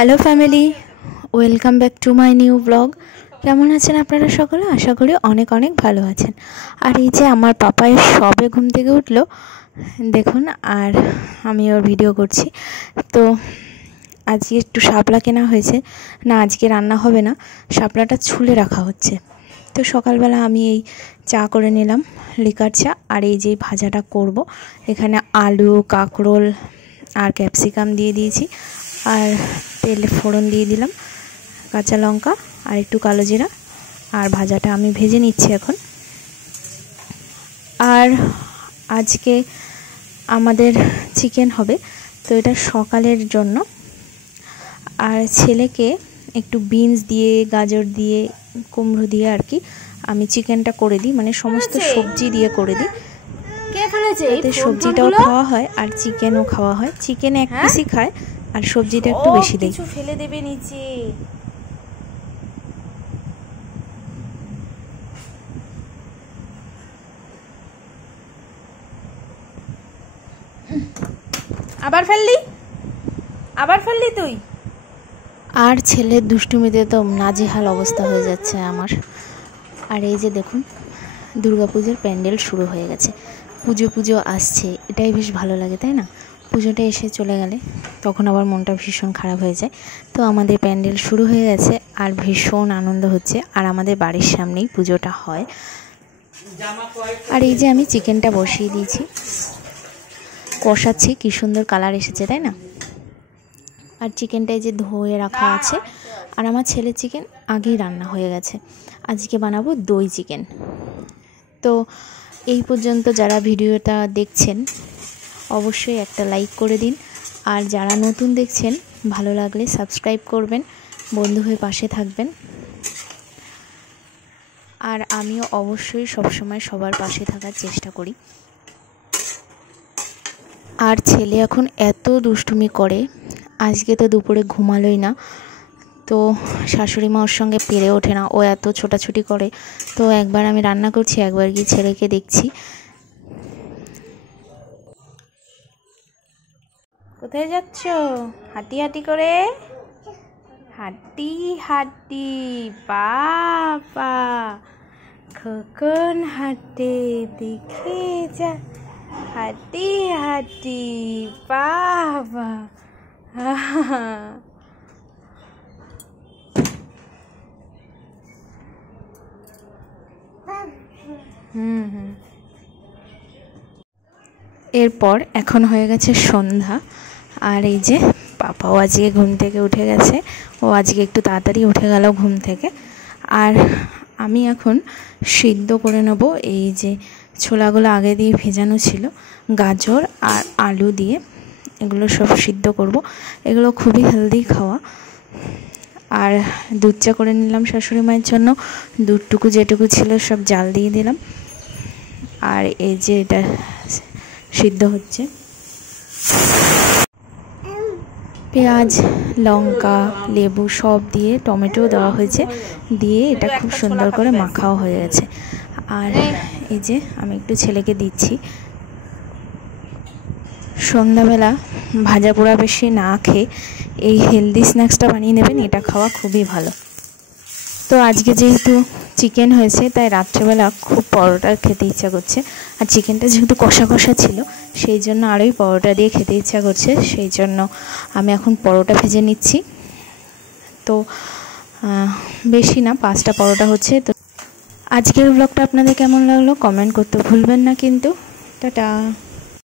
Hello family, welcome back to my new blog. কেমন আছেন আপনারা সকলে? আশা করি অনেক অনেক ভালো আছেন। আর এই যে আমার পাপাই সবে ঘুম থেকে উঠলো দেখুন, আর আমি ওর ভিডিও করছি। তো আজকে একটু শাপলা কেনা হয়েছে না, আজকে রান্না হবে না, শাপলাটা ছুলে রাখা হচ্ছে। তো সকালবেলা আমি এই চা করে নিলাম, লিকার চা। আর এই যে ভাজাটা করব, এখানে আলু, কাঁকরোল আর ক্যাপসিকাম দিয়ে দিয়েছি, আর তেল ফোড়ন দিয়ে দিলাম, কাঁচা লঙ্কা আর একটু কালো জিরা, আর ভাজাটা আমি ভেজে নিচ্ছি এখন। আর আজকে আমাদের চিকেন হবে, তো এটা সকালের জন্য। আর ছেলেকে একটু বিনস দিয়ে, গাজর দিয়ে, কুমড়ো দিয়ে আর কি আমি চিকেনটা করে দিই, মানে সমস্ত সবজি দিয়ে করে দিই, যাতে সবজিটাও খাওয়া হয় আর চিকেনও খাওয়া হয়। চিকেন এক পিসই খায় আর সবজিটা একটু বেশি দেয়। কিছু ফেলে দেবে নিচে। আবার ফেললি তুই। আর ছেলের দুষ্টুমিতে তো নাজেহাল অবস্থা হয়ে যাচ্ছে আমার। আর এই যে দেখুন, দুর্গাপুজোর প্যান্ডেল শুরু হয়ে গেছে। পুজো আসছে, এটাই বেশ ভালো লাগে, তাই না? পুজোটা এসে চলে গেলে তখন আবার মনটা ভীষণ খারাপ হয়ে যায়। তো আমাদের প্যান্ডেল শুরু হয়ে গেছে আর ভীষণ আনন্দ হচ্ছে। আর আমাদের বাড়ির সামনেই পুজোটা হয়। আর এই যে আমি চিকেনটা বসিয়ে দিয়েছি, কষাচ্ছি। কি সুন্দর কালার এসেছে, তাই না? আর চিকেনটাই যে ধুয়ে রাখা আছে। আর আমার ছেলের চিকেন আগেই রান্না হয়ে গেছে। আজকে বানাবো দই চিকেন। তো এই পর্যন্ত যারা ভিডিওটা দেখছেন অবশ্যই একটা লাইক করে দিন, আর যারা নতুন দেখছেন ভালো লাগলে সাবস্ক্রাইব করবেন, বন্ধু হয়ে পাশে থাকবেন। আর আমিও অবশ্যই সবসময় সবার পাশে থাকার চেষ্টা করি। আর ছেলে এখন এত দুষ্টুমি করে, আজকে তো দুপুরে ঘুমালোই না। তো শাশুড়ি মা ওর সঙ্গে পেরে ওঠে না, ও এত ছোটাছুটি করে। তো একবার আমি রান্না করছি, একবার গিয়ে ছেলেকে দেখছি। কোথায় যাচ্ছ? হাঁটি হাঁটি করে, হাঁটি হাঁটি। বাবা কখন হাঁটে দেখে যা, হাঁটি হাঁটি বাবা। এরপর এখন হয়ে গেছে সন্ধ্যা। আর এই যে পাপাও আজকে ঘুম থেকে উঠে গেছে, ও আজকে একটু তাড়াতাড়ি উঠে গেল ঘুম থেকে। আর আমি এখন সিদ্ধ করে নেব। এই যে ছোলাগুলো আগে দিয়ে ভেজানো ছিল, গাজর আর আলু দিয়ে এগুলো সব সিদ্ধ করব। এগুলো খুবই হেলদি খাওয়া। আর দুধ চা করে নিলাম শাশুড়ি মায়ের জন্য, দুধটুকু যেটুকু ছিল সব জাল দিয়ে দিলাম। আর এই যে এটা সিদ্ধ হচ্ছে, পেঁয়াজ, লঙ্কা, লেবু সব দিয়ে, টমেটো দেওয়া হয়েছে, দিয়ে এটা খুব সুন্দর করে মাখাও হয়ে গেছে। আর এই যে আমি একটু ছেলেকে দিচ্ছি। সন্ধ্যাবেলা ভাজা পোড়া বেশি না খেয়ে এই হেলদি স্ন্যাক্সটা বানিয়ে নেবেন, এটা খাওয়া খুবই ভালো। তো আজকে যেহেতু চিকেন হয়েছে, তাই রাত্রেবেলা খুব পরোটা খেতে ইচ্ছা করছে। আর চিকেনটা যেহেতু কষা কষা ছিল, সেই জন্য আরোই পরোটা দিয়ে খেতে ইচ্ছা করছে। সেই জন্য আমি এখন পরোটা ভেজে নিচ্ছি। তো বেশি না, 5টা পরোটা হচ্ছে। তো আজকের ব্লগটা আপনাদের কেমন লাগলো কমেন্ট করতে ভুলবেন না কিন্তু। টাটা।